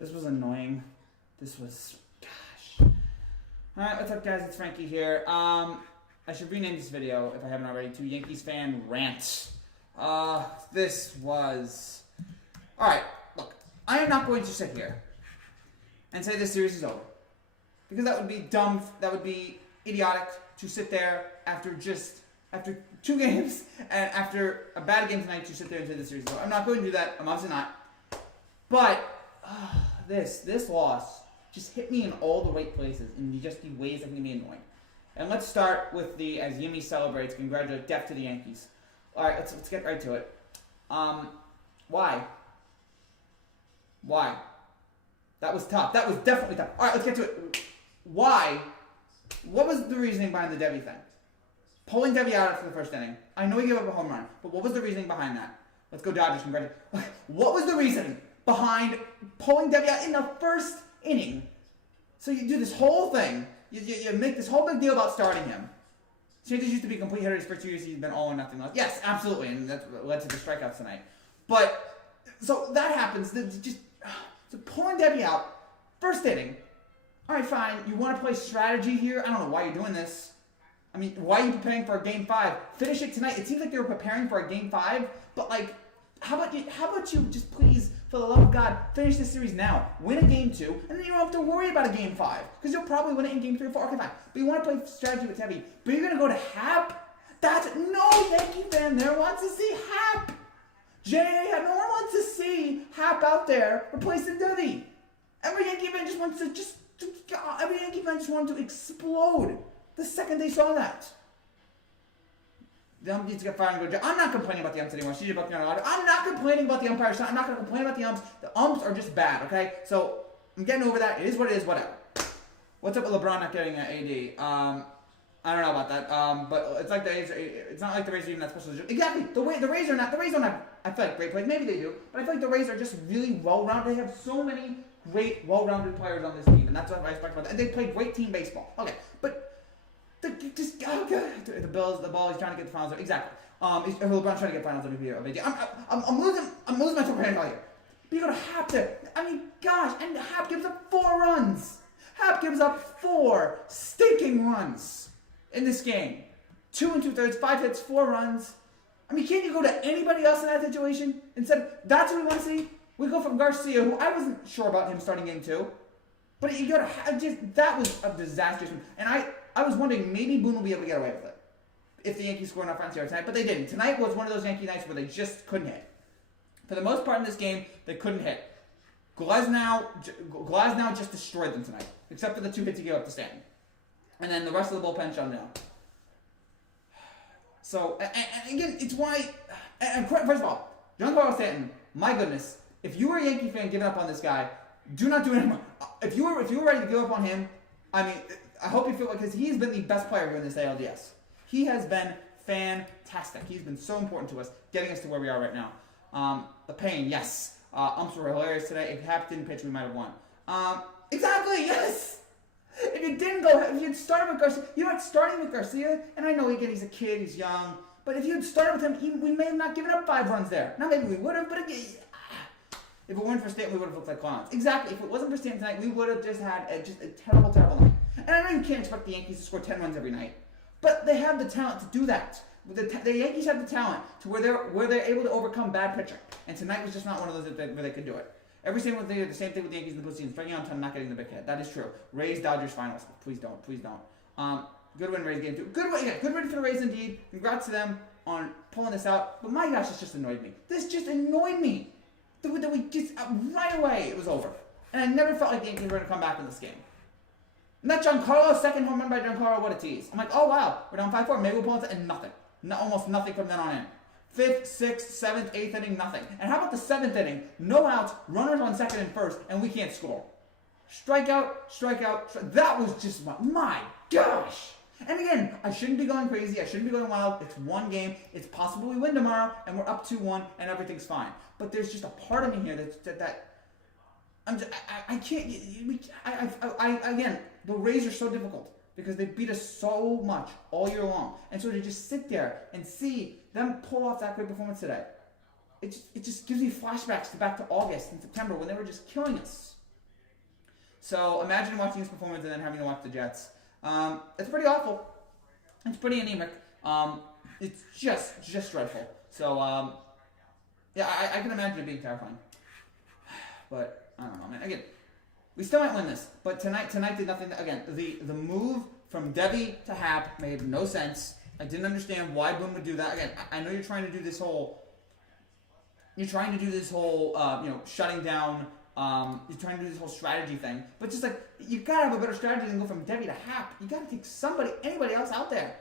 This was annoying. This was, gosh. Alright, what's up guys? It's Frankie here. I should rename this video, if I haven't already, to Yankees Fan Rant. This was... Alright, look. I am not going to sit here and say this series is over. Because that would be dumb, that would be idiotic to sit there after 2 games, and after a bad game tonight to sit there and say this series is over. I'm not going to do that. I'm obviously not. But this loss just hit me in all the right places, in just the ways that can be annoying. And let's start with the, as Yimmy celebrates, congratulate death to the Yankees. All right, let's get right to it. Why? That was tough. That was definitely tough. All right, let's get to it. Why? What was the reasoning behind the Debbie thing? Pulling Debbie out after the first inning. I know he gave up a home run, but what was the reasoning behind that? Let's go Dodgers, congratulations. What was the reasoning behind pulling Debbie out in the first inning? So you do this whole thing. You make this whole big deal about starting him. Sanchez used to be a complete hitter his first 2 years. He's been all or nothing left. Yes, absolutely, and that's what led to the strikeouts tonight. But, so that happens. So pulling Debbie out, first inning. All right, fine. You want to play strategy here? I don't know why you're doing this. I mean, why are you preparing for a Game 5? Finish it tonight. It seems like they were preparing for a Game 5, but like, how about you just please, for the love of God, finish this series now. Win a Game 2, and then you don't have to worry about a Game 5, because you'll probably win it in Game 3 or 4. Okay, fine. But you want to play strategy with Debbie, but you're going to go to Hap? No Yankee fan there wants to see Hap. No one wants to see Hap out there replacing Debbie. Every Yankee fan just wants to every Yankee fan just wanted to explode the second they saw that. The ump needs to get fired and go. I'm not complaining about the umps anymore. I'm not complaining about the umpires. I'm not going to complain about the umps. The umps are just bad, okay? So, I'm getting over that. It is what it is, whatever. What's up with LeBron not getting an AD? I don't know about that. But it's like it's not like the Rays are even that special. Exactly. The Rays don't have, I feel like, great players. Maybe they do. But I feel like the Rays are just really well-rounded. They have so many great, well-rounded players on this team. And that's what I respect about them. And they play great team baseball. Okay. But the ball, he's trying to get the finals. Exactly. LeBron's trying to get finals MVP. I'm losing my temper here. But you gotta have to. I mean, gosh, and Hap gives up 4 runs. Hap gives up 4 stinking runs in this game. 2 2/3, 5 hits, 4 runs. I mean, can't you go to anybody else in that situation? Instead, that's what we want to see. We go from Garcia, who I wasn't sure about him starting Game 2. But you gotta that was a disastrous one. And I was wondering, maybe Boone will be able to get away with it if the Yankees score enough runs here tonight, but they didn't. Tonight was one of those Yankee nights where they just couldn't hit. For the most part in this game, they couldn't hit. Glasnow just destroyed them tonight, except for the 2 hits he gave up to Stanton. And then the rest of the bullpen shut him down. So, and again, it's why, and first of all, Giancarlo Stanton, my goodness, if you were a Yankee fan giving up on this guy, do not do it anymore. If you were ready to give up on him, I mean, I hope you feel like, because he's been the best player here in this ALDS. He has been fantastic. He's been so important to us, getting us to where we are right now. The pain, yes. Umps were hilarious today. If Hap didn't pitch, we might have won. Exactly, yes! If you had started with Garcia, you're not starting with Garcia, and I know again he's a kid, he's young, but if you had started with him, we may have not given up 5 runs there. Now maybe we would have, but again, if it weren't for Stanton, we would have looked like clowns. Exactly. If it wasn't for Stanton tonight, we would have just had a terrible, terrible night. And I know you can't expect the Yankees to score 10 runs every night, but they have the talent to do that. The Yankees have the talent to where they're able to overcome bad pitching. And tonight was just not one of those where they could do it. Every single thing, the same thing with the Yankees in the postseason, striking out on time, not getting the big hit. That is true. Rays, Dodgers finals. Please don't. Good win, Rays game 2. Good win for the Rays indeed. Congrats to them on pulling this out. But my gosh, this just annoyed me. This just annoyed me. That we just, right away, it was over. And I never felt like the Yankees were going to come back in this game. And that Giancarlo, second home run by Giancarlo, what a tease. I'm like, oh wow, we're down 5-4, maybe we'll pull it, and nothing. Almost nothing from then on in. 5th, 6th, 7th, 8th inning, nothing. And how about the 7th inning? No outs, runners on second and first, and we can't score. Strikeout. That was just, my gosh. And again, I shouldn't be going crazy. I shouldn't be going wild. It's one game. It's possible we win tomorrow, and we're up 2-1, and everything's fine. But there's just a part of me here that I can't. Again, the Rays are so difficult because they beat us so much all year long, and so to just sit there and see them pull off that great performance today, it just gives me flashbacks back to August and September when they were just killing us. So imagine watching this performance and then having to watch the Jets. It's pretty awful. It's pretty anemic. It's just dreadful. So yeah, I can imagine it being terrifying. But I don't know, man. Again, we still might win this. But tonight did nothing. Again, the move from Debbie to Hap made no sense. I didn't understand why Boone would do that. Again, I know you're trying to do this whole. You're trying to do this whole, shutting down. You're trying to do this whole strategy thing, but just like you gotta have a better strategy than go from Debbie to Hap. You gotta take anybody else out there.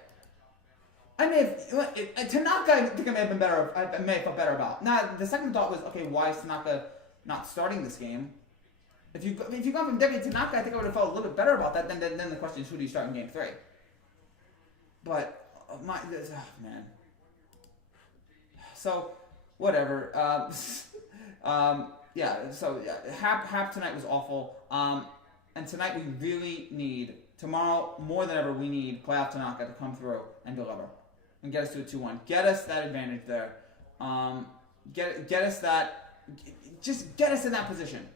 I may have Tanaka. I think I may have been better. I may have felt better about. Now the second thought was, okay, why is Tanaka not starting this game? If you gone from Debbie to Tanaka, I think I would have felt a little bit better about that. Then the question is, who do you start in Game 3? But man. So whatever. Yeah. So Hap tonight was awful. And tonight we really need, tomorrow more than ever, we need playoff Tanaka to come through and deliver and get us to a 2-1. Get us that advantage there. Get us that. Just get us in that position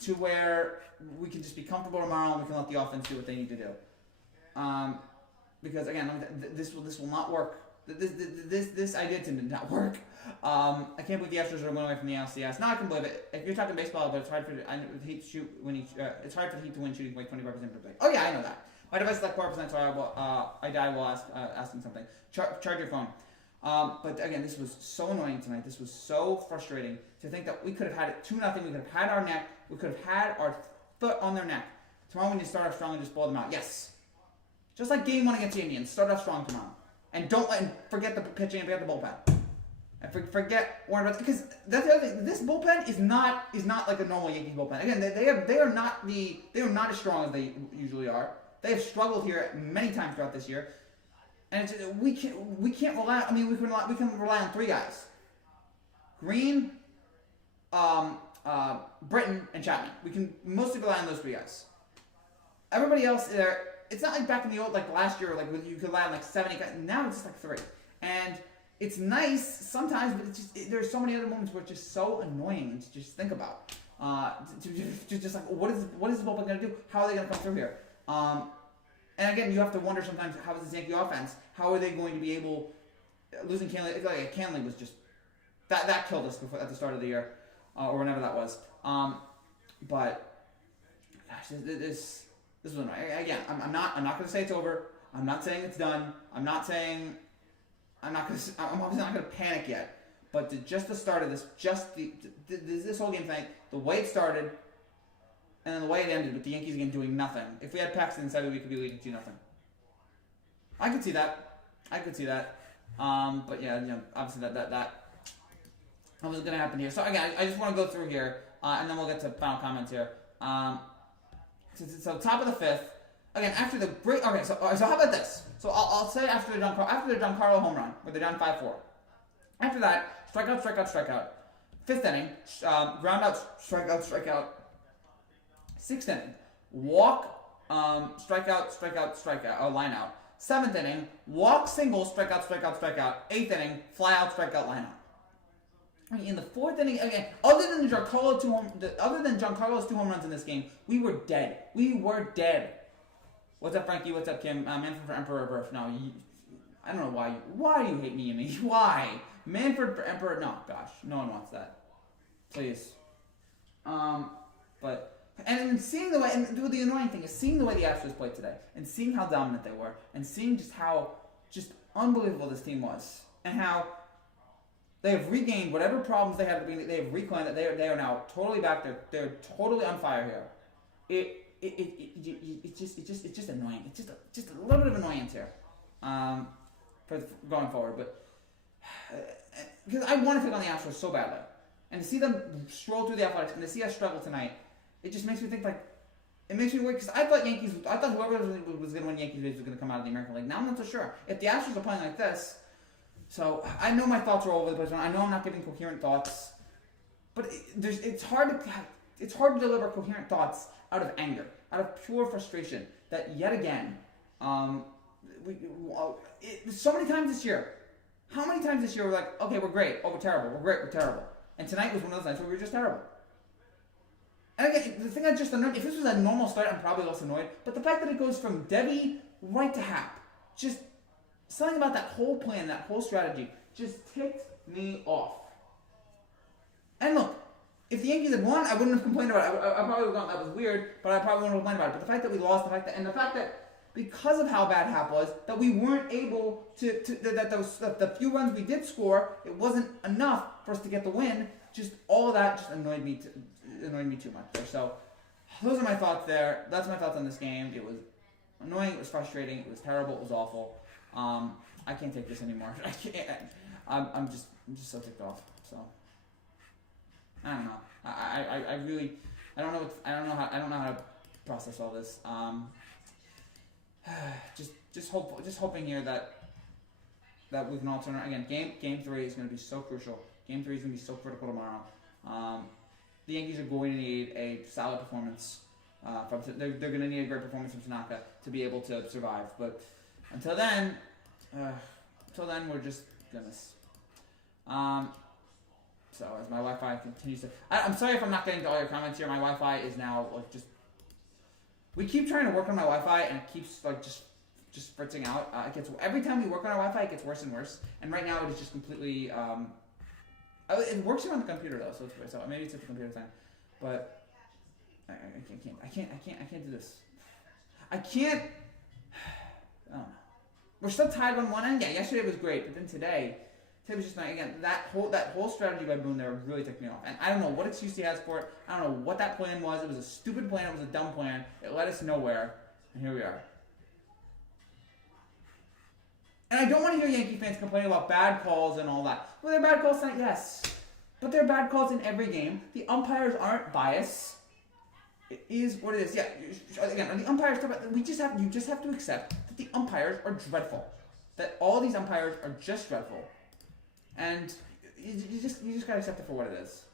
to where we can just be comfortable tomorrow and we can let the offense do what they need to do. Because again, this will not work. This idea did not work. I can't believe the Astros are going away from the ALDS. Now I can believe it. If you're talking baseball, but it's hard for the Heat to shoot when it's hard for the Heat to win shooting like 25% per play. Oh yeah, I know that. My device is like 4%, so I die while asking something. Charge your phone. But again, this was so annoying tonight. This was so frustrating to think that we could have had it 2-0. We could have had our neck. We could have had our foot on their neck. Tomorrow we need to start off strong and just blow them out. Yes. Just like Game 1 against the Indians. Start off strong tomorrow. And forget the pitching and forget the bullpen. And forget Warren Russ, because that's the other thing. This bullpen is not like a normal Yankees bullpen. Again, they are not as strong as they usually are. They have struggled here many times throughout this year. And it's just, we can't rely. I mean, we can rely on 3 guys: Green, Britton, and Chapman. We can mostly rely on those 3 guys. Everybody else there. It's not like back in the old, like last year, like you could rely on like 7, 8 guys. Now it's just like 3, and it's nice sometimes, but it's just there's so many other moments where it's just so annoying to just think about. Just like what is this bullpen going to do? How are they going to come through here? And again, you have to wonder sometimes, how is this Yankee offense? How are they going to be able, losing Canley? Like Canley was just that killed us at the start of the year, or whenever that was. But gosh, this was annoying. Again, I'm not going to say it's over. I'm not saying it's done. I'm obviously not going to panic yet. But just the start of this, this whole game thing, the way it started, and then the way it ended with the Yankees again doing nothing. If we had Paxton inside, we could be leading 2-0. I could see that. But yeah, obviously that was going to happen here. So again, I just want to go through here, and then we'll get to final comments here. So top of the 5th. Again, after the great. Okay, so how about this? So I'll say after the Giancarlo home run, where they're down 5-4. After that, strikeout. 5th inning, ground out, strikeout. 6th inning, walk, strikeout, line out. 7th inning, walk, single, strikeout. 8th inning, fly out, strikeout, line out. I mean, in the 4th inning, again, other than Giancarlo's 2 home runs in this game, we were dead. What's up, Frankie? What's up, Kim? Manfred for Emperor of Earth. No, I don't know why. Why do you hate me and me? Why? Manfred for Emperor? No, gosh, no one wants that. Please. And then seeing the way, and the annoying thing is seeing the way the Astros played today, and seeing how dominant they were, and seeing just how unbelievable this team was, and how they have regained whatever problems they had at the beginning. They have reclaimed that they are now totally back. They're totally on fire here. It's just annoying. It's just a little bit of annoyance here, for going forward. But because I want to pick on the Astros so badly, and to see them stroll through the Athletics and to see us struggle tonight, it just makes me think it makes me worry, because I thought whoever was going to win Yankees was going to come out of the American League. Now I'm not so sure. If the Astros are playing like this, so I know my thoughts are all over the place. I know I'm not giving coherent thoughts, but it's hard to deliver coherent thoughts out of anger, out of pure frustration. That yet again, so many times this year. How many times this year we're like, okay, we're great. Oh, we're terrible. We're great. We're terrible. And tonight was one of those nights where we were just terrible. And again, the thing that just annoyed, if this was a normal start, I'm probably less annoyed. But the fact that it goes from Debbie right to Hap, just something about that whole plan, that whole strategy, just ticked me off. And look, if the Yankees had won, I wouldn't have complained about it. I probably would have gone, that was weird, but I probably wouldn't have complained about it. But the fact that we lost, the fact that because of how bad Hap was, that we weren't able that the few runs we did score, it wasn't enough for us to get the win. Just all of that just annoyed me too much there. So those are my thoughts there. That's my thoughts on this game. It was annoying. It was frustrating. It was terrible. It was awful. I can't take this anymore. I can't. I'm just so ticked off. So I don't know. I really I don't know how to process all this. Just hoping here that we can all turn around. Again, game 3 is going to be so crucial. Game 3 is going to be so critical tomorrow. The Yankees are going to need a solid performance. They're going to need a great performance from Tanaka to be able to survive. But until then, we're just goodness. So as my Wi-Fi continues to, I'm sorry if I'm not getting to all your comments here. My Wi-Fi is now like just. We keep trying to work on my Wi-Fi and it keeps like just spritzing out. It gets every time we work on our Wi-Fi, it gets worse and worse. And right now it is just completely. It works here on the computer though, so maybe it's at the computer time. But I can't do this. I can't. I don't know. We're still tied on one end. Yeah, yesterday was great, but then today was just not, again, that whole strategy by Boone there really ticked me off. And I don't know what excuse he has for it. I don't know what that plan was. It was a stupid plan. It was a dumb plan. It led us nowhere. And here we are. And I don't want to hear Yankee fans complain about bad calls and all that. Well, they're bad calls tonight, yes. But they're bad calls in every game. The umpires aren't biased. It is what it is. Yeah, again, the umpires, you just have to accept that the umpires are dreadful. That all these umpires are just dreadful. And you just gotta accept it for what it is.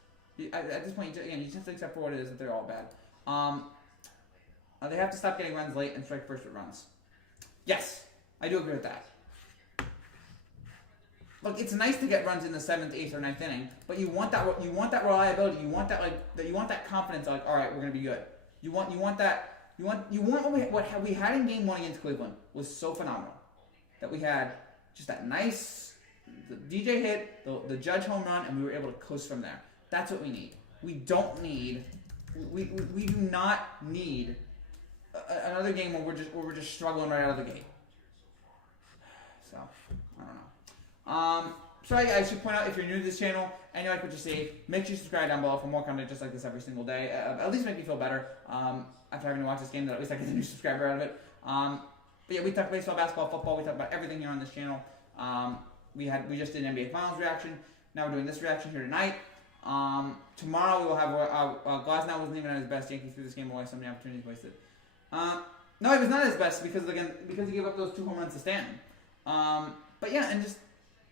At this point, you just have to accept for what it is that they're all bad. They have to stop getting runs late and strike first with runs. Yes, I do agree with that. Look, it's nice to get runs in the 7th, 8th, or 9th inning, but you want that reliability. You want that confidence. Like, all right, we're gonna be good. You want what we had in Game 1 against Cleveland was so phenomenal. That we had just that nice. The DJ hit, the Judge home run, and we were able to coast from there. That's what we need. We do not need another game where we're just struggling right out of the gate. So I don't know. So I should point out, if you're new to this channel and you like what you see, make sure you subscribe down below for more content just like this every single day. At least make me feel better after having to watch this game. That at least I get a new subscriber out of it. But yeah, we talk baseball, basketball, football. We talk about everything here on this channel. We just did an NBA Finals reaction. Now we're doing this reaction here tonight. Tomorrow we will have Glasnow wasn't even at his best. Yankees threw this game away. So many opportunities wasted. No, he was not at his best because he gave up those 2 home runs to Stanton. But yeah, and just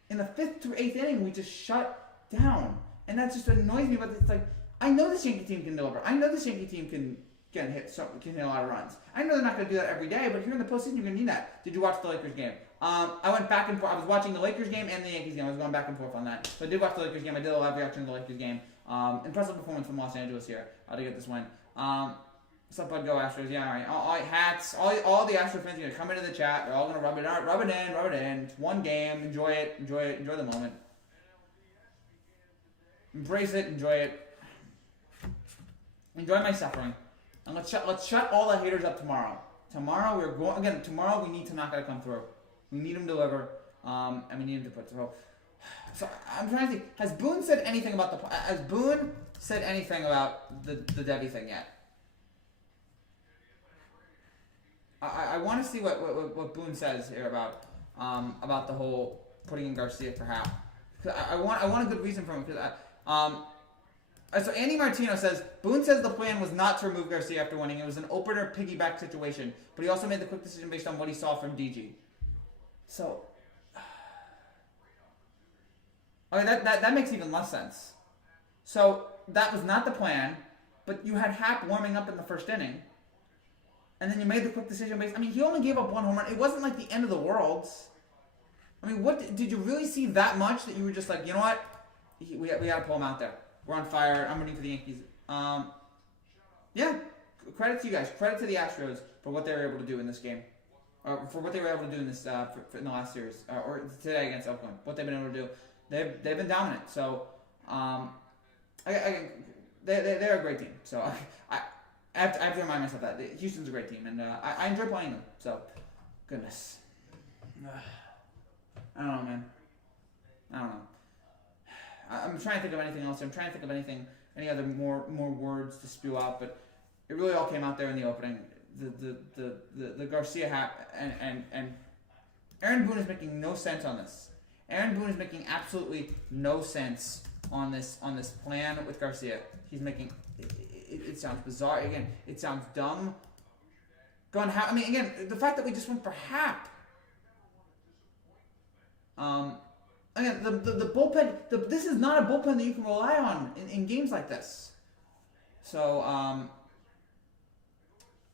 in the 5th to 8th inning, we just shut down, and that just annoys me. But it's like, I know this Yankee team can deliver. I know this Yankee team can hit a lot of runs. I know they're not going to do that every day, but here in the postseason, you're going to need that. Did you watch the Lakers game? I went back and forth. I was watching the Lakers game and the Yankees game. I was going back and forth on that. So I did watch the Lakers game. I did a live reaction to the Lakers game. Impressive performance from Los Angeles here to get this win. What's up, bud? Go Astros. Yeah, all right. All hats. All the Astros fans are going to come into the chat. They're all going to rub it in. It's one game. Enjoy it. Enjoy the moment. Embrace it. Enjoy it. Enjoy my suffering. And let's shut all the haters up tomorrow. Tomorrow we need Tanaka to come through. We need him to deliver, and we need him to put through. So I'm trying to think. Has Boone said anything about the Debbie thing yet? I want to see what Boone says here about the whole putting in Garcia for Hap. I want a good reason from him. So Andy Martino says, Boone says the plan was not to remove Garcia after winning. It was an opener piggyback situation, but he also made the quick decision based on what he saw from DG. So, okay, that makes even less sense. So that was not the plan, but you had Hap warming up in the 1st inning, and then you made the quick decision based. I mean, he only gave up 1 home run. It wasn't like the end of the world. I mean, what did you really see that much that you were just like, you know what, we got to pull him out there. We're on fire. I'm rooting for the Yankees. yeah, credit to you guys. Credit to the Astros for what they were able to do in this game. For what they were able to do in this in the last series or today against Oakland. What they've been able to do, they've been dominant. So, they're a great team. So I have to remind myself that Houston's a great team, and I enjoy playing them. So, goodness, I don't know, man. I don't know. I'm trying to think of anything else. I'm trying to think of any other more words to spew out, but it really all came out there in the opening. The Garcia and Aaron Boone is making no sense on this. Aaron Boone is making absolutely no sense on this plan with Garcia. He's making it sounds bizarre again. It sounds dumb. I mean, again, the fact that we just went for Hap. Again, the bullpen. This is not a bullpen that you can rely on in games like this. So,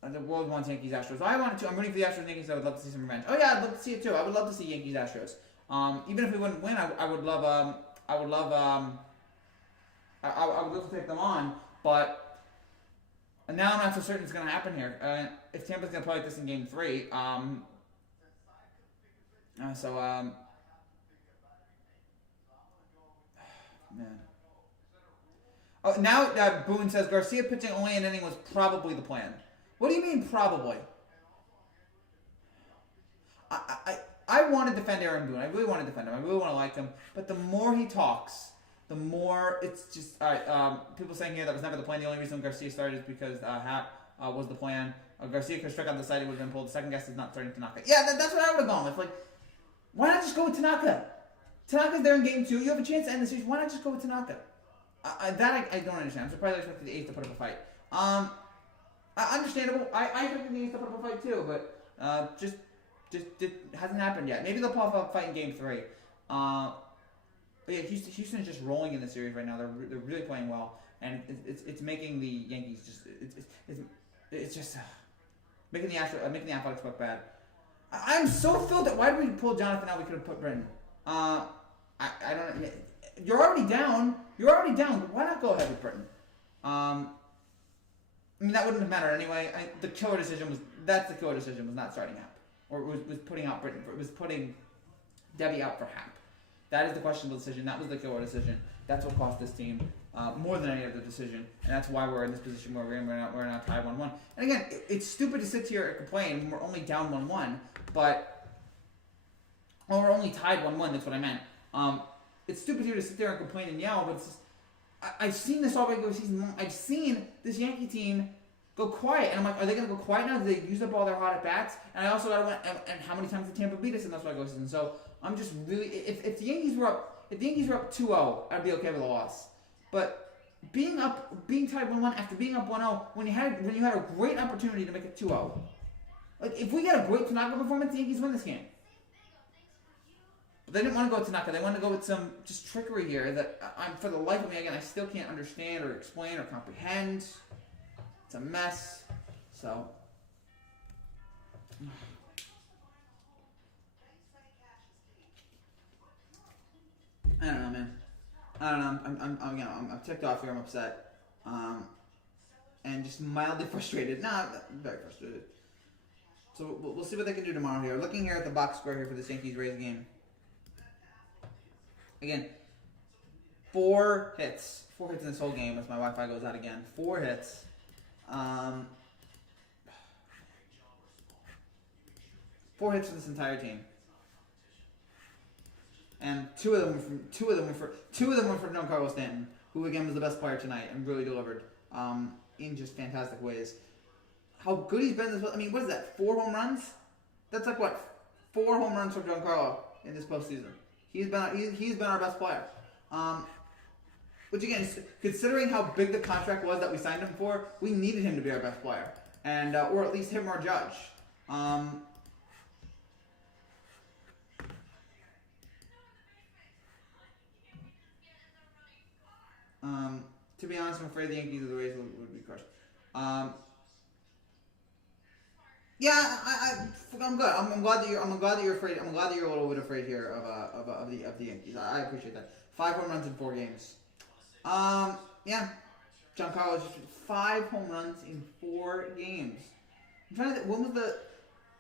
the world wants Yankees Astros. I'm rooting for the Astros and Yankees. I would love to see some revenge. Oh yeah, I'd love to see it too. I would love to see Yankees Astros. Even if we wouldn't win, I would love to take them on. But now I'm not so certain it's going to happen here. If Tampa's going to play like this in Game 3, man. Oh, now Boone says Garcia pitching only an inning was probably the plan. What do you mean probably? I want to defend Aaron Boone. I really want to defend him. I really want to like him. But the more he talks, the more it's just people saying here that was never the plan. The only reason Garcia started is because Hap was the plan. Garcia could struck out the side, it would have been pulled. The second guess is not starting Tanaka. Yeah, that's what I would have gone with. Like, why not just go with Tanaka? Tanaka's there in Game 2. You have a chance to end the series. Why not just go with Tanaka? I don't understand. I'm surprised I expected the A's to put up a fight. Understandable. I expected the A's to put up a fight too, but just hasn't happened yet. Maybe they'll pop up a fight in Game 3. But yeah, Houston is just rolling in the series right now. They're really playing well, and it's making the Yankees it's just making the Athletics look bad. I'm so filled that why did we pull Jonathan out? We could have put Brenton. I don't know. You're already down. Why not go ahead with Britton? I mean, that wouldn't have mattered anyway. The killer decision was not starting Hap, or it was putting out Britton. It was putting Debbie out for Hap. That is the questionable decision. That was the killer decision. That's what cost this team more than any other decision, and that's why we're in this position where we're now tied 1-1. And again, it's stupid to sit here and complain when we're only down 1-1, but we're only tied 1-1. That's what I meant. It's stupid here to sit there and complain and yell, but it's just, I've seen this all regular season. I've seen this Yankee team go quiet, and I'm like, are they going to go quiet now? Did they use up all their hot at bats? And I also got to win. And how many times did Tampa beat us in this regular season? So I'm just really, if the Yankees were up 2-0, I'd be okay with a loss. But being tied 1-1 after being up 1-0, when you had a great opportunity to make it 2-0, like if we get a great Tanaka performance, the Yankees win this game. But they didn't want to go with Tanaka. They wanted to go with some just trickery here that for the life of me, again, I still can't understand or explain or comprehend. It's a mess. So, I don't know, man. I don't know. I'm ticked off here. I'm upset, and just mildly frustrated. I'm very frustrated. So we'll see what they can do tomorrow here. Looking here at the box score here for this Yankees-Rays game. Again, 4 hits. 4 hits in this whole game as my Wi-Fi goes out again. 4 hits. 4 hits for this entire team. And two of them were for Giancarlo Stanton, who again was the best player tonight and really delivered in just fantastic ways. How good he's been this. I mean, what is that? 4 home runs? That's like what? 4 home runs from Giancarlo in this postseason. He's been our best player. Which again, considering how big the contract was that we signed him for, we needed him to be our best player, and or at least him or Judge. To be honest, I'm afraid the Yankees or the Rays would be crushed. Yeah, I'm good. I'm glad that you're afraid. I'm glad that you're a little bit afraid here of the Yankees. I appreciate that. 5 home runs in 4 games. Yeah. Giancarlo just 5 home runs in 4 games. I'm trying to think, when was the...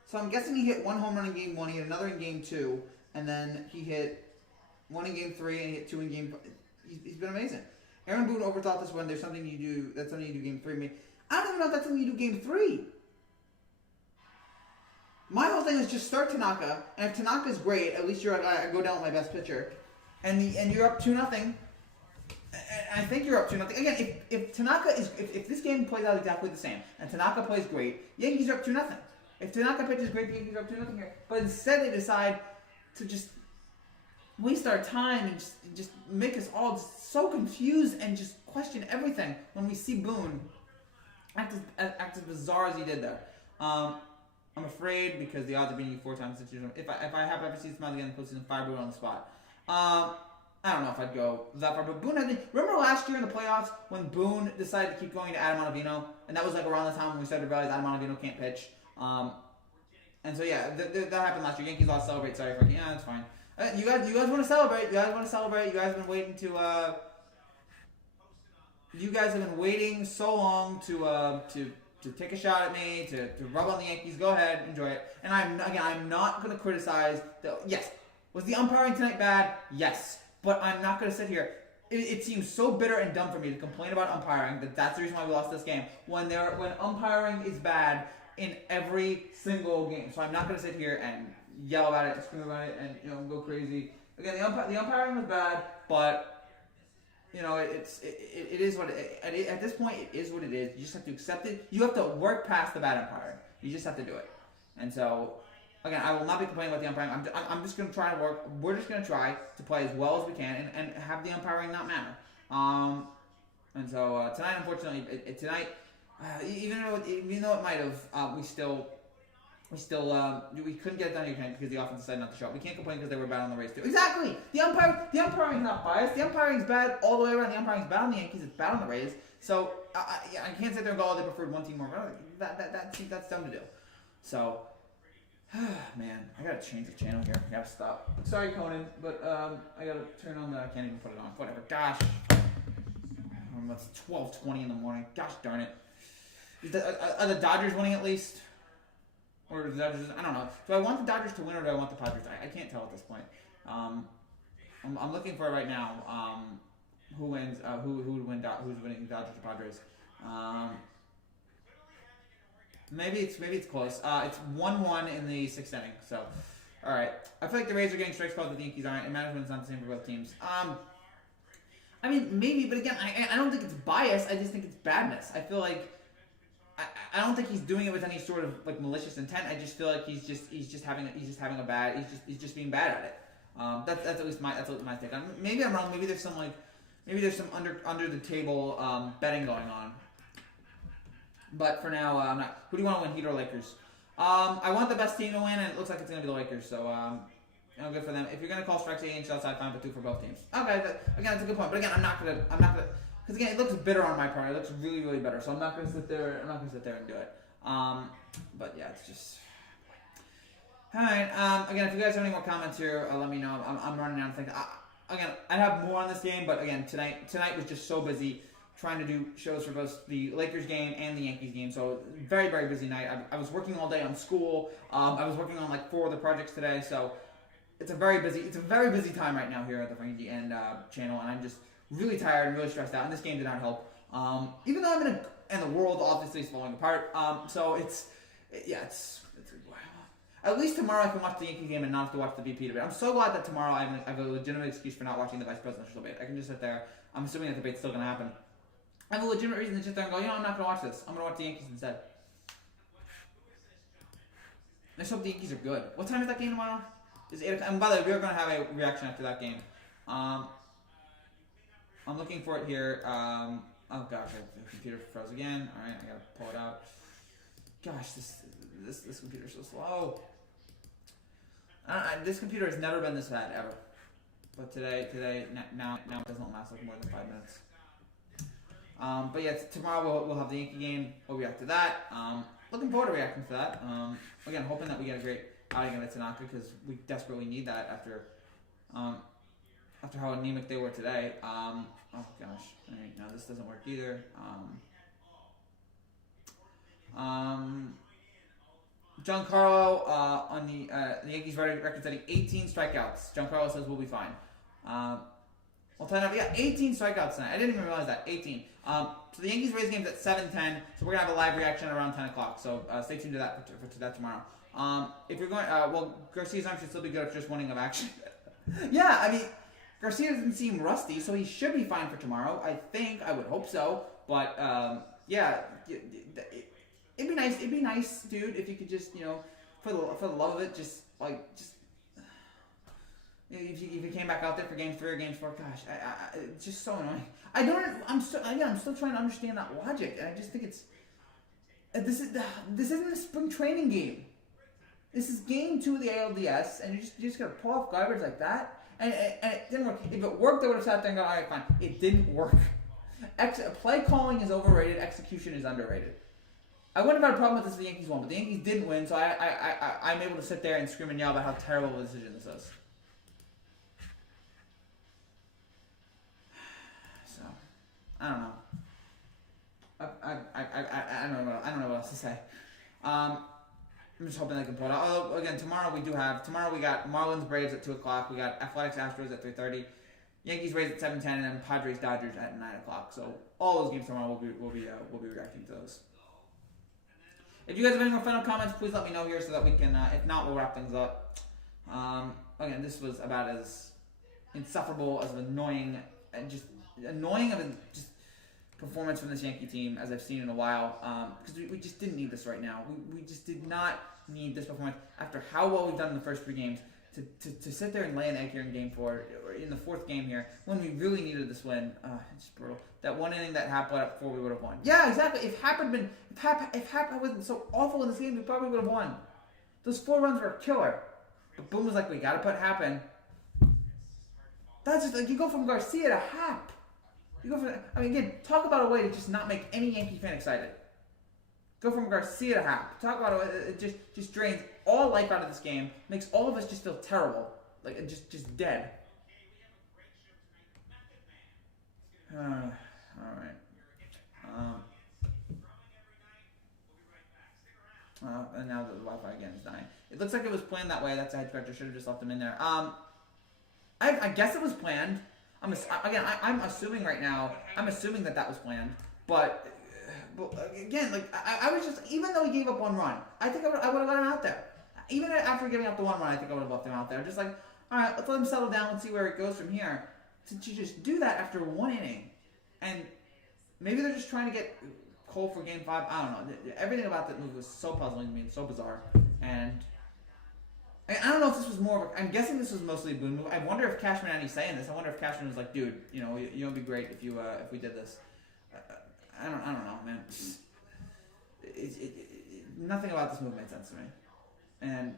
So I'm guessing he hit 1 home run in game 1, he hit another in game 2, and then he hit 1 in game 3, and he hit 2 in game... He's been amazing. Aaron Boone overthought this one. There's something you do... That's something you do game 3. Maybe. I don't even know if that's something you do game 3. My whole thing is just start Tanaka, and if Tanaka's great, at least you're I go down with my best pitcher, and you're up 2-0. I think you're up 2-0. Again, if Tanaka is if this game plays out exactly the same, and Tanaka plays great, Yankees are up 2-0. If Tanaka pitches great, the Yankees are up 2-0 here. But instead, they decide to just waste our time and just make us all just so confused and just question everything when we see Boone act as bizarre as he did there. I'm afraid because the odds of beating you 4 times this year. If I have ever seen Smiley again in the postseason, fire Boone on the spot. I don't know if I'd go that far, but Boone remember last year in the playoffs when Boone decided to keep going to Adam Ottavino, and that was like around the time when we started to realize Adam Ottavino can't pitch. And so yeah, that happened last year. Yankees lost, celebrate. Sorry, Frankie. Yeah, that's fine. You guys want to celebrate? You guys want to celebrate? You guys have been waiting to. You guys have been waiting so long to take a shot at me, to rub on the Yankees. Go ahead, enjoy it. And I'm not going to criticize. Yes, was the umpiring tonight bad? Yes, but I'm not going to sit here. It seems so bitter and dumb for me to complain about umpiring that's the reason why we lost this game. When umpiring is bad in every single game, so I'm not going to sit here and yell about it, and scream about it, and go crazy. Again, the umpiring was bad, but. It is what at this point it is what it is. You just have to accept it. You have to work past the bad umpiring. You just have to do it. And so, again, I will not be complaining about the umpiring. I'm just going to try to work. We're just going to try to play as well as we can and have the umpiring not matter. And so tonight, unfortunately, even though it might have, we couldn't get it done again because the offense decided not to show up. We can't complain because they were bad on the Rays too. Exactly! The umpiring is not biased. The umpiring is bad all the way around. The umpiring is bad on the Yankees. It's bad on the Rays. So I can't sit there and go, oh, they preferred one team more. That's dumb to do. So, man, I gotta change the channel here. I gotta stop. Sorry, Conan, but I gotta turn on I can't even put it on. Whatever. Gosh. It's 12:20 in the morning. Gosh darn it. Are the Dodgers winning at least? Or the Dodgers, I don't know. Do I want the Dodgers to win or do I want the Padres to? I can't tell at this point. I'm looking for it right now. Who wins? Who would win? Who's winning? Dodgers or Padres? Maybe it's close. It's 1-1 in the 6th inning. So, all right. I feel like the Rays are getting strike calls that the Yankees aren't. And management's not the same for both teams. I mean, maybe, but again, I don't think it's bias. I just think it's badness. I feel like. I don't think he's doing it with any sort of like malicious intent. I just feel like he's just having a bad. He's just being bad at it. That's at least my take. Maybe I'm wrong. Maybe there's some under the table betting going on. But for now, I'm not. Who do you want to win, Heat or Lakers? I want the best team to win, and it looks like it's going to be the Lakers. So good for them. If you're going to call strikes 8 inches outside, fine, but 2 for both teams. Okay, that's a good point. But again, I'm not gonna. Because again, it looks bitter on my part. It looks really, really bitter. So I'm not gonna sit there and do it. But yeah, it's just. All right. Again, if you guys have any more comments here, let me know. I'm running out of things. Again, I have more on this game, but again, tonight was just so busy trying to do shows for both the Lakers game and the Yankees game. So very, very busy night. I was working all day on school. I was working on like 4 other projects today. So it's a very busy time right now here at the Frankie and channel, and I'm just really tired and really stressed out, and this game did not help. Even though I'm and the world obviously is falling apart. So it's at least tomorrow I can watch the Yankee game and not have to watch the VP debate. I'm so glad that tomorrow I have a legitimate excuse for not watching the vice presidential debate. I can just sit there. I'm assuming that debate's still going to happen. I have a legitimate reason to sit there and go, I'm not going to watch this. I'm going to watch the Yankees instead. I just hope the Yankees are good. What time is that game tomorrow? It's 8 o'clock. And by the way, we're going to have a reaction after that game. I'm looking for it here. Oh gosh, the computer froze again. All right, I gotta pull it out. Gosh, this computer's so slow. This computer has never been this bad ever. But now it doesn't last like more than 5 minutes. But yeah, tomorrow we'll have the Yankee game. We'll react to that. Looking forward to reacting to that. Again, hoping that we get a great outing of Tanaka because we desperately need that after after how anemic they were today. Oh gosh, all right, no, this doesn't work either. Giancarlo on the Yankees record setting 18 strikeouts. Giancarlo says we'll be fine. Well, tell you, 18 strikeouts tonight. I didn't even realize that. 18. So the Yankees Rays game's at 7:10. So we're gonna have a live reaction around 10 o'clock. So stay tuned to that for that tomorrow. If you're going, Garcia's arm should still be good if just winning of action. Yeah, I mean, Garcia doesn't seem rusty, so he should be fine for tomorrow. I think. I would hope so. But yeah, it'd be nice. It'd be nice, dude, if you could just, for the love of it, if you came back out there for game 3 or game 4, gosh, it's just so annoying. I'm still trying to understand that logic, and I just think it's this isn't a spring training game. This is game 2 of the ALDS, and you just gotta pull off garbage like that, and it didn't work. If it worked, I would have sat there and gone, all right, fine. It didn't work. Play calling is overrated. Execution is underrated. I wouldn't have had a problem with this if the Yankees won, but the Yankees didn't win, so I'm able to sit there and scream and yell about how terrible of a decision this is. So, I don't know. I don't know what else to say. I'm just hoping they can pull it out. Although, again, tomorrow we got Marlins Braves at 2 o'clock. We got Athletics Astros at 3:30. Yankees Rays at 7:10, and then Padres Dodgers at 9 o'clock. So all those games tomorrow we'll be reacting to those. If you guys have any more final comments, please let me know here so that we can. If not, we'll wrap things up. Again, this was about as insufferable, as annoying, and just annoying of a performance from this Yankee team as I've seen in a while. Because we just didn't need this right now. We just did not need this performance after how well we've done in the first 3 games. To sit there and lay an egg here in game 4, or in the 4th game here, when we really needed this win, it's just brutal. That one inning that Hap let up before we would have won. Yeah, exactly. If Hap wasn't so awful in this game, we probably would have won. Those 4 runs were a killer. But Boone was like, we gotta put Hap in. That's just like, you go from Garcia to Hap. Again, talk about a way to just not make any Yankee fan excited. Go from Garcia to Hap. Talk about it just drains all life out of this game. Makes all of us just feel terrible, like just dead. All right. And now the Wi-Fi again is dying. It looks like it was planned that way. That's a head scratcher. Should have just left him in there. I guess it was planned. I'm assuming right now. I'm assuming that was planned, but again, like I was just, even though he gave up 1 run, I think I would have let him out there. Even after giving up the 1 run, I think I would have left him out there. Just like, all right, let's let him settle down and see where it goes from here. To just do that after 1 inning, and maybe they're just trying to get Cole for game 5. I don't know. Everything about that move was so puzzling to me and so bizarre. And I don't know if this was more of a, I'm guessing this was mostly a Boone move. I wonder if Cashman, and he's saying this, I wonder if Cashman was like, dude, it'd be great if we did this. I don't know, man. Nothing about this move made sense to me. And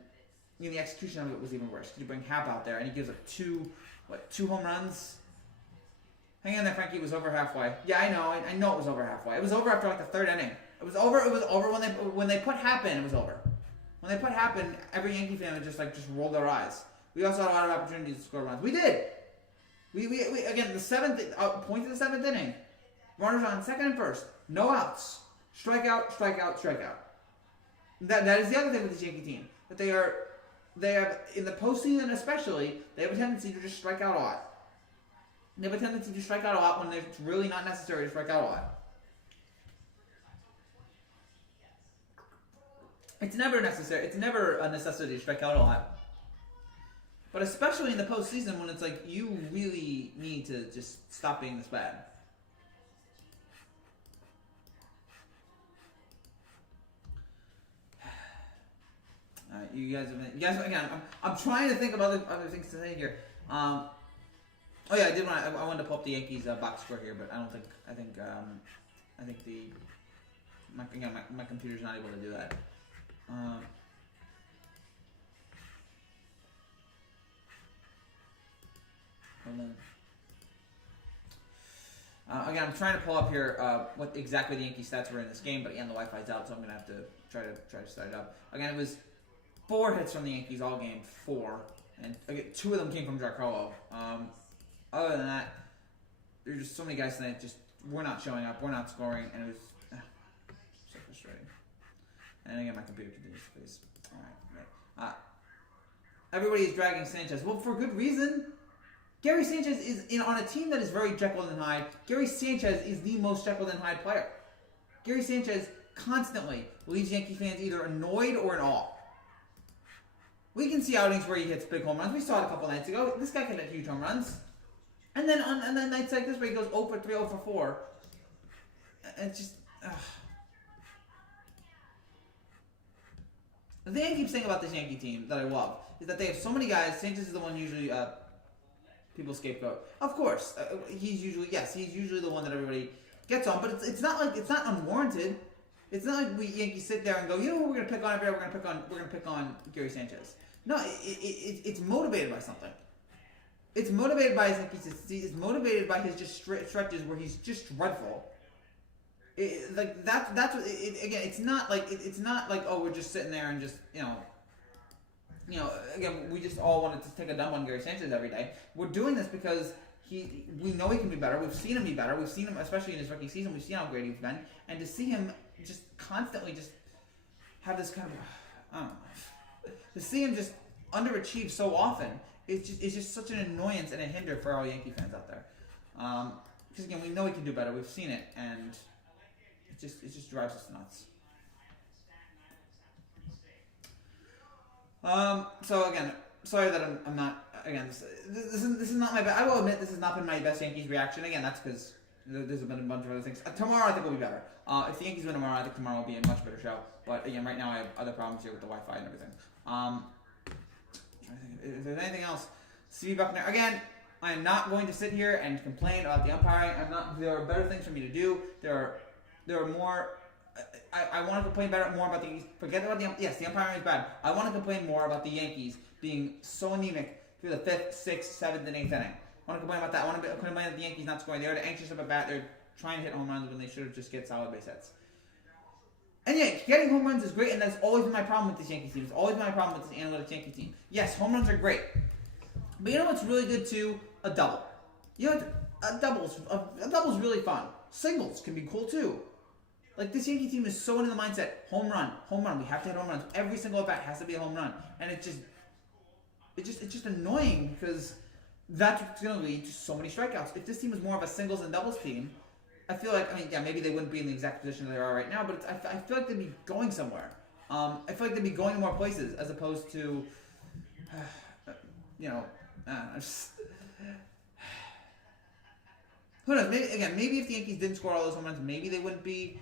the execution of it was even worse. You bring Hap out there, and he gives up 2 home runs? Hang in there, Frankie. It was over halfway. Yeah, I know it was over halfway. It was over after like the 3rd inning. It was over when they put Hap in. It was over. When they put Hap in, every Yankee fan would just rolled their eyes. We also had a lot of opportunities to score runs. We did. We again, the 7th point to the 7th inning. Runners on 2nd and 1st. No outs. Strikeout. That is the other thing with this Yankee team. That they have, in the postseason especially, they have a tendency to just strike out a lot. They have a tendency to strike out a lot when it's really not necessary to strike out a lot. It's never necessary. It's never a necessity to strike out a lot. But especially in the postseason when it's like you really need to just stop being this bad. You guys again. I'm trying to think of other things to say here. Oh yeah, I wanted to pull up the Yankees box score here, but I think my computer's not able to do that. Hold on. Again, I'm trying to pull up here what exactly the Yankee stats were in this game, but again, the Wi-Fi's out, so I'm gonna have to try to start it up. Again, it was 4 hits from the Yankees all game, 4, and again, 2 of them came from Giancarlo. other than that, there's just so many guys tonight just we're not showing up, we're not scoring, and it was so frustrating. And again, my computer continues to freeze. All right. Everybody is dragging Sanchez. Well, for good reason. Gary Sanchez is on a team that is very Jekyll and Hyde. Gary Sanchez is the most Jekyll and Hyde player. Gary Sanchez constantly leaves Yankee fans either annoyed or in awe. We can see outings where he hits big home runs. We saw it a couple nights ago. This guy can hit huge home runs. And then on nights like this where he goes 0 for 3, 0 for 4. It's just... The thing I keep saying about this Yankee team that I love is that they have so many guys. Sanchez is the one usually people scapegoat. Of course, he's usually the one that everybody gets on. But it's not unwarranted. It's not like we Yankees sit there and go, you know what, we're gonna pick on everybody. We're gonna pick on Gary Sanchez. No, it's motivated by something. It's motivated by his inconsistency. It's motivated by his just stretches where he's just dreadful. That's what again. It's not like oh, we're just sitting there and just again, we just all wanted to take a dump on Gary Sanchez every day. We're doing this because we know he can be better. We've seen him be better. We've seen him, especially in his rookie season. We've seen how great he's been, and to see him just constantly just have this kind of I don't know, to see him just underachieve so often. It's just such an annoyance and a hinder for all Yankee fans out there. Because again, we know he can do better. We've seen it, and it just drives us nuts. So again, sorry that I'm not. Again, this is not my best. I will admit this has not been my best Yankees reaction. Again, that's because there's been a bunch of other things. Tomorrow I think will be better. If the Yankees win tomorrow, I think tomorrow will be a much better show. But again, right now I have other problems here with the Wi-Fi and everything. If there's anything else, Stevie Buckner. Again, I am not going to sit here and complain about the umpiring. There are better things for me to do. There are more. I want to complain more about the Yankees. Forget about the umpiring is bad. I want to complain more about the Yankees being so anemic through the 5th, 6th, 7th, and 8th inning. I want to complain about that. I want to complain about the Yankees not scoring. They're anxious about bat. They're trying to hit home runs when they should have just get solid base hits. And yeah, getting home runs is great, and that's always been my problem with this Yankee team. It's always been my problem with this analytics Yankee team. Yes, home runs are great. But you know what's really good too? A double. You know, a double's really fun. Singles can be cool too. Like, this Yankee team is so into the mindset, home run. We have to hit home runs. Every single at bat has to be a home run. And it's just annoying because that's what's going to lead to so many strikeouts. If this team was more of a singles and doubles team, I feel like, maybe they wouldn't be in the exact position that they are right now, but I feel like they'd be going somewhere. I feel like they'd be going to more places as opposed to, who knows? Maybe if the Yankees didn't score all those home runs, maybe they wouldn't be.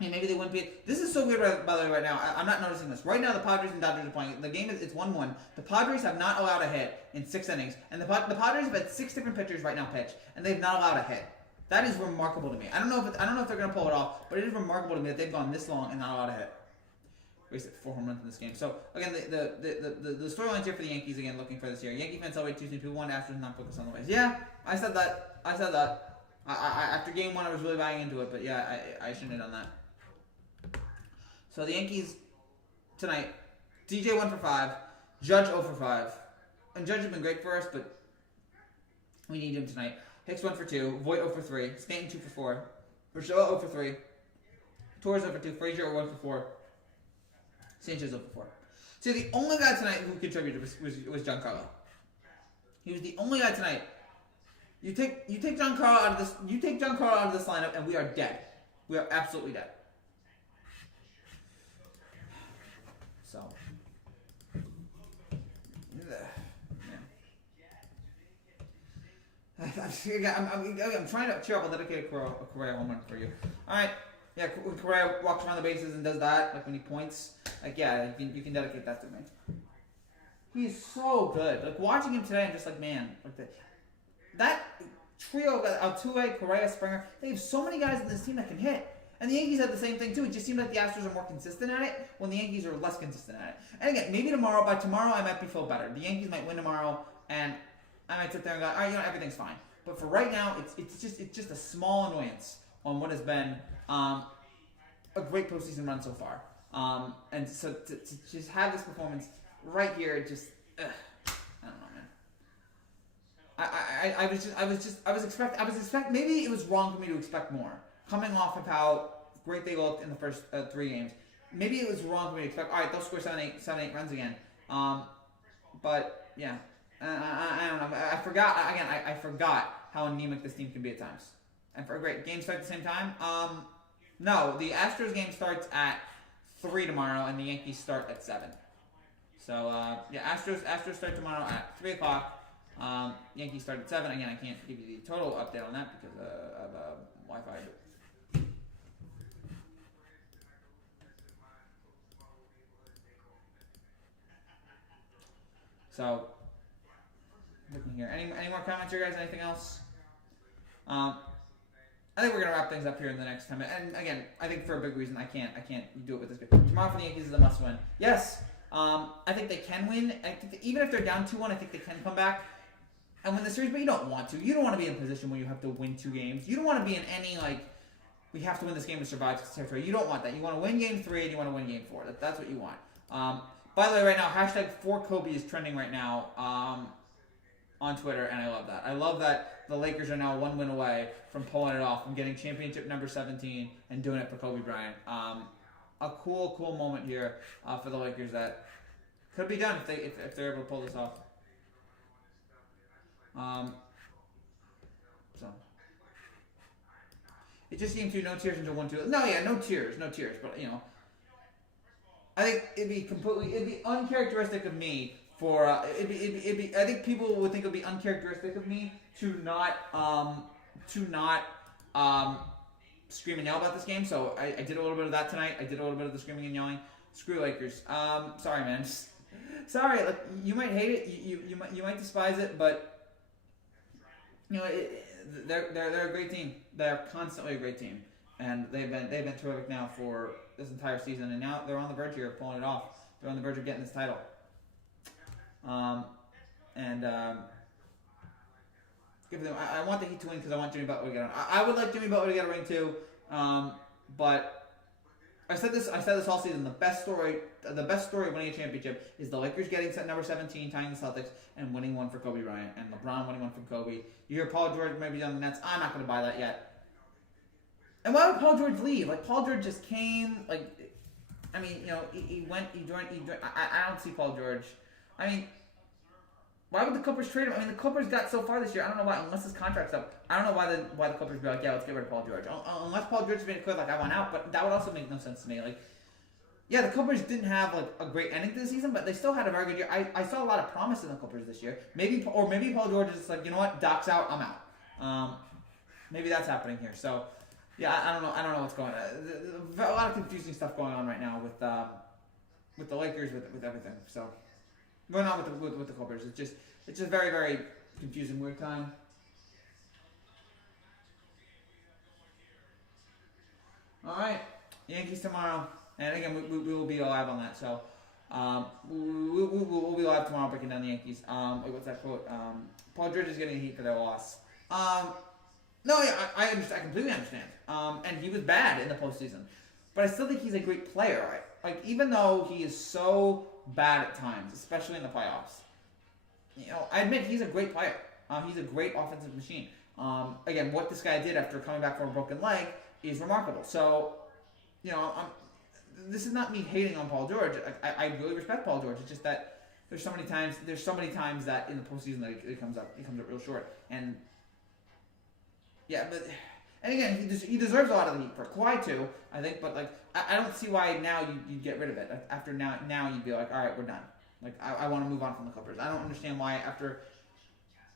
Maybe they wouldn't be. This is so weird, by the way, right now. I'm not noticing this. Right now, the Padres and Dodgers are playing. The game it's 1-1. The Padres have not allowed a hit in 6 innings, and the Padres have had 6 different pitchers right now pitch, and they've not allowed a hit. That is remarkable to me. I don't know if they're going to pull it off, but it is remarkable to me that they've gone this long and not allowed a hit. Wasted 4 home runs in this game. So again, the storylines here for the Yankees again looking for this year. Yankee fans celebrate Tuesday. People want Astros not focus on the ways. Yeah, I said that. After game 1, I was really buying into it, but yeah, I shouldn't have done that. So the Yankees tonight, DJ 1 for 5, Judge 0 for 5, and Judge has been great for us, but we need him tonight. Hicks 1 for 2, Voit 0 for 3, Stanton 2 for 4, Urshela 0 for 3, Torres 0 for 2, Frazier 1 for 4, Sanchez 0 for 4. So the only guy tonight who contributed was Giancarlo. He was the only guy tonight. You take Giancarlo out of this. You take Giancarlo out of this lineup, and we are dead. We are absolutely dead. So, I'm trying to cheer up. I'll dedicate a Correa home run for you. All right. Yeah, Correa walks around the bases and does that, like when he points. Like, yeah, you can dedicate that to me. He's so good. Like, watching him today, I'm just like, man, like that trio of Altuve, Correa, Springer, they have so many guys in this team that can hit. And the Yankees have the same thing, too. It just seems like the Astros are more consistent at it when the Yankees are less consistent at it. And again, maybe by tomorrow, I might feel better. The Yankees might win tomorrow, and I might sit there and go, all right, everything's fine. But for right now, it's just a small annoyance on what has been a great postseason run so far. And so to just have this performance right here, just, I don't know, man. I was expect maybe it was wrong for me to expect more coming off of how great they looked in the first 3 games. Maybe it was wrong for me to expect. All right, they'll score 7-8 runs again. But yeah, I don't know. I forgot again. I forgot how anemic this team can be at times. And for a great game start at the same time. No, the Astros game starts at 3 tomorrow, and the Yankees start at 7. So yeah, Astros start tomorrow at 3 o'clock. Yankees start at 7. Again, I can't give you the total update on that because of Wi-Fi. So, looking here. Any more comments here, guys? Anything else? I think we're gonna wrap things up here in the next 10 minutes. And again, I think for a big reason, I can't do it with this game. Tomorrow for the Yankees is a must-win. Yes, I think they can win. I think even if they're down 2-1, I think they can come back and win the series. But you don't want to. You don't want to be in a position where you have to win 2 games. You don't want to be in any we have to win this game to survive territory. You don't want that. You want to win game 3 and you want to win game 4. That's what you want. By the way, right now, #4Kobe is trending right now on Twitter, and I love that. I love that the Lakers are now 1 win away from pulling it off, from getting championship number 17 and doing it for Kobe Bryant. A cool moment here for the Lakers that could be done if they're able to pull this off. So it just seemed to no tears until 1-2. No, yeah, no tears, but I think it'd be uncharacteristic of me for I think people would think it'd be uncharacteristic of me to not scream and yell about this game. So I did a little bit of that tonight. I did a little bit of the screaming and yelling. Screw Lakers. Sorry, man. Sorry. Like, you might hate it. You might despise it, but they're a great team. They're constantly a great team, and they've been terrific now for this entire season, and now they're on the verge here of pulling it off. They're on the verge of getting this title. Give them. I want the Heat to win because I want Jimmy Butler to get on. I would like Jimmy Butler to get a ring too, but I said this all season. The best story of winning a championship is the Lakers getting set number 17, tying the Celtics, and winning one for Kobe Bryant, and LeBron winning one from Kobe. You hear Paul George maybe on the Nets. I'm not going to buy that yet. And why would Paul George leave? Like, Paul George just came. He went. He joined. I don't see Paul George. I mean, why would the Clippers trade him? I mean, the Clippers got so far this year. I don't know why, unless his contract's up. I don't know why the Clippers be like, yeah, let's get rid of Paul George. Unless Paul George made it clear, I want out. But that would also make no sense to me. Yeah, the Clippers didn't have a great ending to the season, but they still had a very good year. I saw a lot of promise in the Clippers this year. Maybe Paul George is just like, you know what, Doc's out, I'm out. Maybe that's happening here. So, yeah, I don't know what's going on. A lot of confusing stuff going on right now with the Lakers, with everything. So, going on with the Clippers, it's just very, very confusing, weird time. All right, Yankees tomorrow. And again, we will be live on that. So we'll be live tomorrow breaking down the Yankees. What's that quote? Paul George is getting heat for their loss. No, yeah, I understand. I completely understand. And he was bad in the postseason, but I still think he's a great player. Even though he is so bad at times, especially in the playoffs, I admit he's a great player. He's a great offensive machine. Again, what this guy did after coming back from a broken leg is remarkable. So, this is not me hating on Paul George. I really respect Paul George. It's just that there's so many times that in the postseason that it comes up real short. And yeah, and again, he deserves a lot of the heat for Kawhi too, I think. But I don't see why now you'd get rid of it. After now you'd be like, all right, we're done. I want to move on from the Clippers. I don't understand why after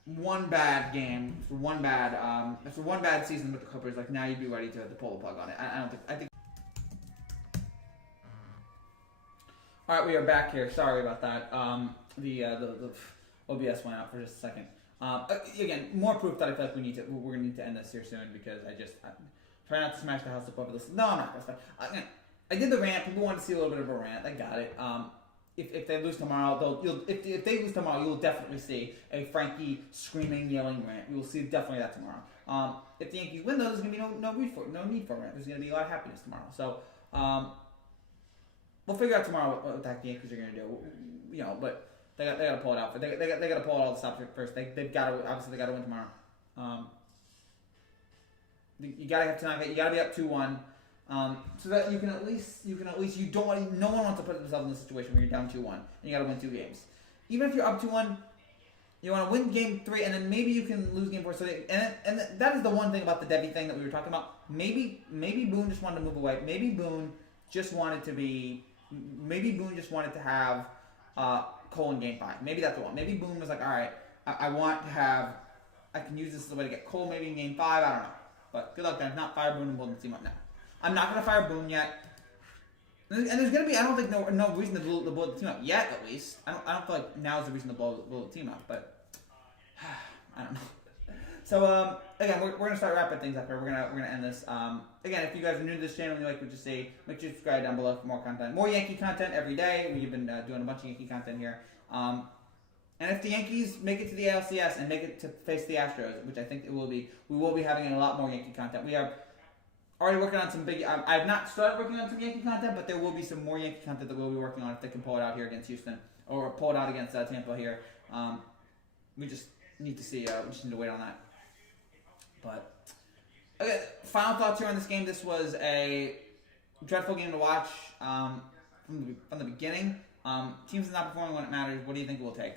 one bad game, after one bad season with the Clippers, now you'd be ready to pull the plug on it. I think. All right, we are back here. Sorry about that. The OBS went out for just a second. Again, more proof that I feel like we're gonna need to end this here soon because I try not to smash the house up over this. No, I'm not gonna stop. I did the rant. People want to see a little bit of a rant. I got it. If they lose tomorrow, if they lose tomorrow, you'll definitely see a Frankie screaming, yelling rant. You will see definitely that tomorrow. If the Yankees win, though, there's gonna be no need for a rant. There's gonna be a lot of happiness tomorrow. So. We'll figure out tomorrow what the heck the Yankees are going to do, but They got to pull it out. They got to pull out all the stops first. They've got to obviously they got to win tomorrow. You got to have Tanaka. You got to be up 2-1. So that you can at least you don't want, no one wants to put themselves in a situation where you're down 2-1 and you got to win 2 games. Even if you're up 2-1, you want to win game 3 and then maybe you can lose game 4. So and that is the one thing about the Debbie thing that we were talking about. Maybe Boone just wanted to move away. Maybe Boone just wanted to have Cole in game 5. Maybe that's the one. Maybe Boone was like, all right, I can use this as a way to get Cole maybe in game 5. I don't know. But good luck, guys. Not fire Boone and blow the team up now. I'm not going to fire Boone yet. And there's going to be, I don't think, no reason to blow the team up yet, at least. I don't feel like now is the reason to blow the team up, but I don't know. So, again, we're going to start wrapping things up here. We're gonna end this. Again, if you guys are new to this channel and you like what you see, make sure you subscribe down below for more content. More Yankee content every day. We've been doing a bunch of Yankee content here. And if the Yankees make it to the ALCS and make it to face the Astros, which I think it will be, we will be having a lot more Yankee content. We are already working on some big... I have not started working on some Yankee content, but there will be some more Yankee content that we'll be working on if they can pull it out here against Houston, or pull it out against Tampa here. We just need to see. We just need to wait on that. But okay, final thoughts here on this game. This was a dreadful game to watch from the beginning. Teams are not performing when it matters. What do you think it will take?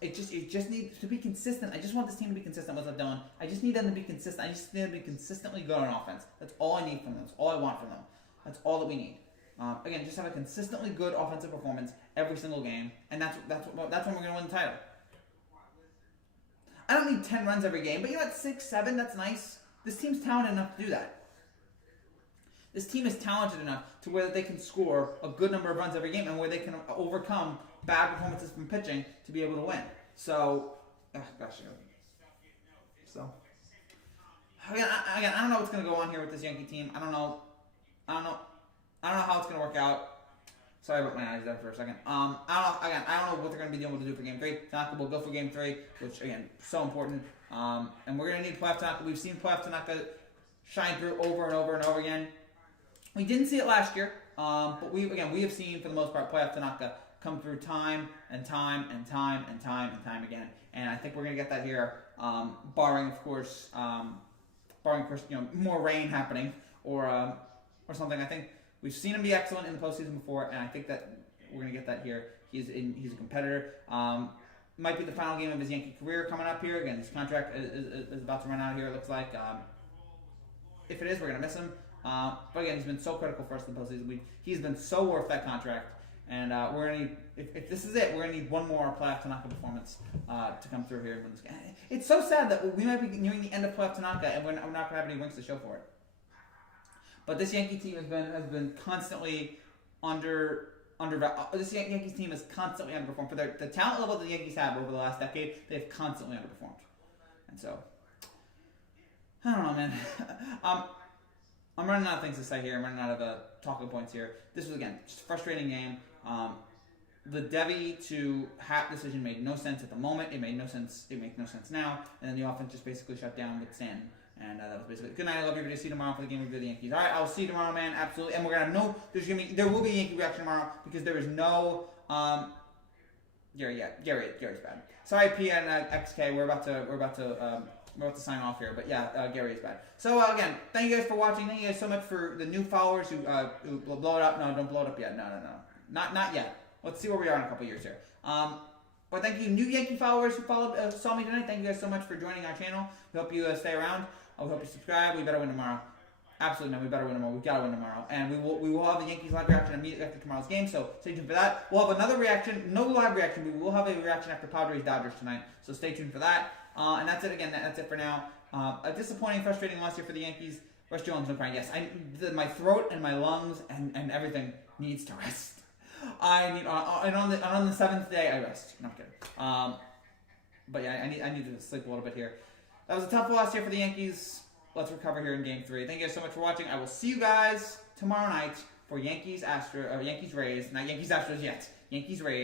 It just needs to be consistent. I just want this team to be consistent with what they're doing. I just need them to be consistent. I just need them to be consistently good on offense. That's all I need from them. That's all I want from them. That's all that we need. Again, just have a consistently good offensive performance every single game, and that's when we're going to win the title. I don't need 10 runs every game, but you know what, 6, 7, that's nice. This team's talented enough to do that. This team is talented enough to where they can score a good number of runs every game and where they can overcome bad performances from pitching to be able to win. So, So, again, I don't know what's going to go on here with this Yankee team. I don't know how it's going to work out. Sorry about my eyes there for a second. I don't know what they're going to be able to do for Game 3. Tanaka will go for Game 3, which, again, so important. And we're going to need playoff Tanaka. We've seen playoff Tanaka shine through over and over and over again. We didn't see it last year, but we have seen, for the most part, playoff Tanaka come through time and time again. And I think we're going to get that here, barring, of course, more rain happening or something. I think we've seen him be excellent in the postseason before, and I think that we're going to get that here. He's a competitor. Might be the final game of his Yankee career coming up here. Again, his contract is about to run out here, it looks like. If it is, we're going to miss him. But again, he's been so critical for us in the postseason. He's been so worth that contract. And we're going to need, if this is it, we're going to need one more playoff Tanaka performance to come through here and win this game. It's so sad that we might be nearing the end of playoff Tanaka and we're not going to have any wins to show for it. But this Yankee team has been constantly this Yankees team has constantly underperformed. For the talent level that the Yankees have over the last decade, they've constantly underperformed. And so, I don't know, man. I'm running out of things to say here. I'm running out of talking points here. This was, again, just a frustrating game. The Debbie to Hat decision made no sense at the moment. It made no sense. It makes no sense now. And then the offense just basically shut down with Stanton. And that was basically it. Good night. I love everybody. See you tomorrow for the game review of the Yankees. All right, I'll see you tomorrow, man. Absolutely. And we're gonna have there will be a Yankee reaction tomorrow because there is no Gary's bad. Sorry, P and XK. We're about to sign off here, but yeah, Gary is bad. So again, thank you guys for watching. Thank you guys so much for the new followers who blow it up. No, don't blow it up yet. No, not yet. Let's see where we are in a couple years here. But thank you, new Yankee followers who saw me tonight. Thank you guys so much for joining our channel. We hope you stay around. We hope you subscribe. We better win tomorrow. Absolutely, no, we better win tomorrow. We've got to win tomorrow. And we will have a Yankees live reaction immediately after tomorrow's game, so stay tuned for that. We'll have another reaction, no live reaction. We will have a reaction after Padres-Dodgers tonight, so stay tuned for that. And that's it again. That's it for now. A disappointing, frustrating loss here for the Yankees. Russ Jones, no crying. Yes, my throat and my lungs and everything needs to rest. I need on the 7th day I rest. No, I'm kidding. But yeah, I need to sleep a little bit here. That was a tough loss here for the Yankees. Let's recover here in Game 3. Thank you guys so much for watching. I will see you guys tomorrow night for Yankees Rays. Not Yankees Astros yet. Yankees Rays.